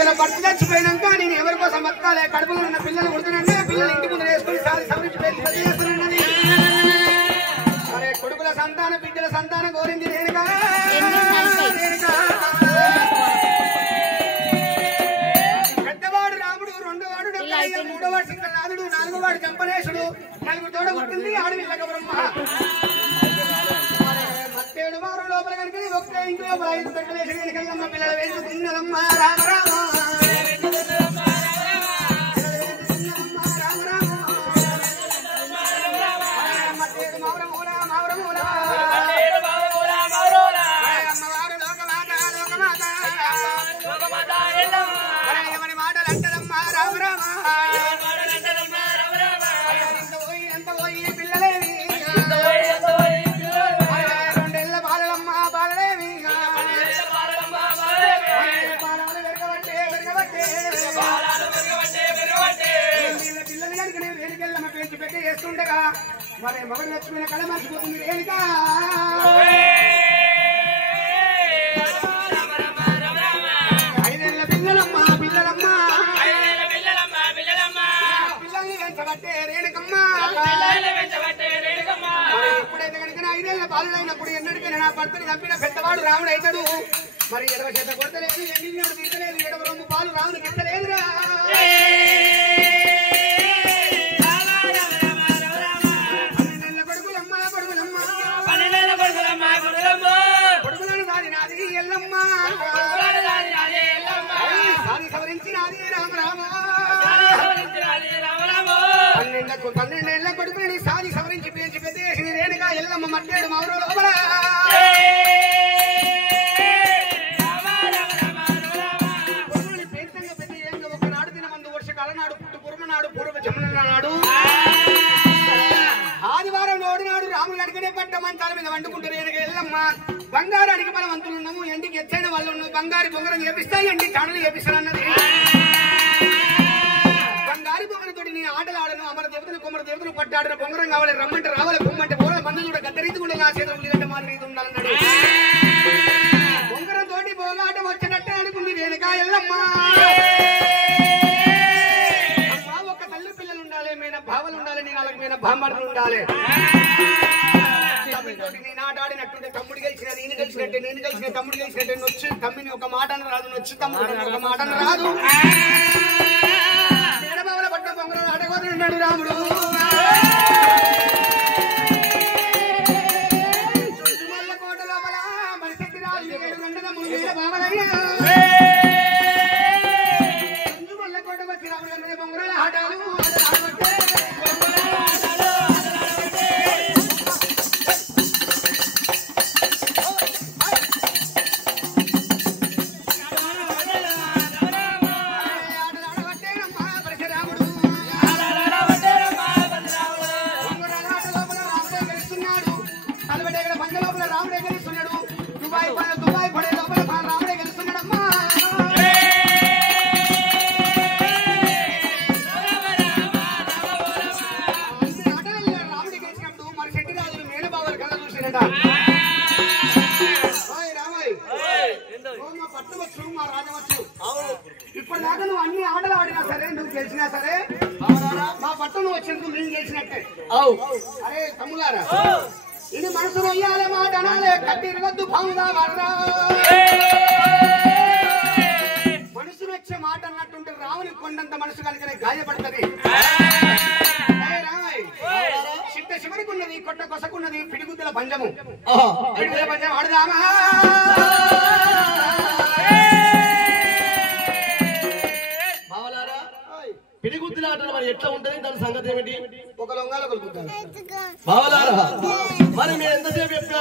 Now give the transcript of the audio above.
ఇలా భర్త చచ్చిపోయినాక నేను ఎవరి కోసం బతకాలి కడుపులో ఉన్న పిల్లలు కొడుతున్నా పిల్లలు ఇంటి ముందు వేసుకుని చేస్తున్నది అరే కొడుకుల సంతానం బిడ్డల సంతానం కోరింది నేనుగా పెద్దవాడు రాముడు రెండోవాడు మూడోవాడు సింగనాథుడు నాలుగోవాడు చంపనేశుడు నలుగురు తోడ పుట్టింది ఆడవిల్లక బ్రహ్మ మత్తేడు వారు లోపల కనుక ఒక్క ఇంటి లోపల 5 పెట్టలేసి వెనుకల్లమ్మ పిల్లలు వేసుకున్నదమ్మా రామ రామ మరి మగ లక్ష్మణ కళ మర్చిపోతుంది రేణుక ఐదేళ్ల పిల్లలమ్మ పిల్లల్ని పెంచబట్టే రేణుకమ్మ ఎప్పుడైతే కనుక 5 ఏళ్ల బాలుడైనప్పుడు ఎన్నడికైనా నా భర్తను చంపిన పెద్దవాడు రాముడు అవుతాడు మరి 20 చేత కొడతలేదు ఎండినాడు తీర్చలేదు 7 రొమ్ము పాలు రాముడికి ఎత్తలేదురా పన్నెండేళ్ల కొడుకుని సాది సవరించి పేర్చి పెద్ద రేణుగా ఎల్లమ్మ మట్టేడు మౌరో లోపల కొడుకుని పేర్చంగా పెద్ద ఏంగా ఒకనాడు దినమందు వర్షకాల నాడు పుట్టు పూర్వ నాడు పూర్వ జమున నాడు ఆదివారం నోడు నాడు రాములు అడిగినే పట్ట మంచాల మీద వండుకుంటూ రేణుగా ఎల్లమ్మ బంగారానికి బలవంతులు ఉన్నాము ఎండికి ఎత్తైన వాళ్ళు ఉన్నాము బంగారు బొంగరం చేపిస్తాయి ఎండి తాడులు చేపిస్తానన్నది బంగారు బొంగరతోటి నీ ఆటలు ఆడను అమర దేవతలు కుమర దేవతలు పట్టాడిన బొంగరం కావాలి రమ్మంటే రావాలి బొమ్మంటే పోవాలి మందు చూడ గద్ద రీతి కూడా నా చేతులు ఉల్లిగడ్డ మాల రీతి ఉండాలన్నాడు బొంగరం తోటి బోలాట వచ్చినట్టే అనుకుంది రేణుకా ఎల్లమ్మ ఒక తల్లి పిల్లలు ఉండాలి మీద భావలు ఉండాలి నీ నాలుగు మీద భామర్లు ఉండాలి నేను ఆటాడినట్టుంటే తమ్ముడు గెలిచిన నేను గెలిచినట్టే నేను గెలిచిన తమ్ముడు గెలిచినట్టే నొచ్చు తమ్మిని ఒక మాట రాదు నొచ్చు తమ్ముడు ఒక మాట రాదు ఎడబావల పట్ట బొంగరం ఆటగోతున్నాడు రాముడు కోట లోపల మరి శక్తి రాజు 7 గంటల ముందు బావలయ్యా కోట వచ్చి రాముడు బొంగరాల ఆటాలు ఇప్పటిదాకా నువ్వు అన్ని ఆటలు ఆడినా సరే నువ్వు గెలిచినా సరే మా పట్టణం వచ్చినందుకు నేను గెలిచినట్టే అరే తమ్ములారా ఇది మనసు వెయ్యాలి మాట అనాలే కట్టిరగద్దు భావుగా వర్రా మనసును వచ్చే మాట అన్నట్టుంటే రావుని కొండంత మనసు కనుకనే గాయపడుతుంది చిట్ట చివరికి ఉన్నది కొట్ట కొసకున్నది పిడిగుద్దుల పంజము పిడిగుద్దుల పంజం ఆడదామా పిడిగుద్దుల ఆటలు మరి ఎట్లా ఉంటది దాని సంగతి ఏమిటి ఒక లొంగాలో కొలుపుతాను బావలారా మరి మేము ఎంతసేపు చెప్పినా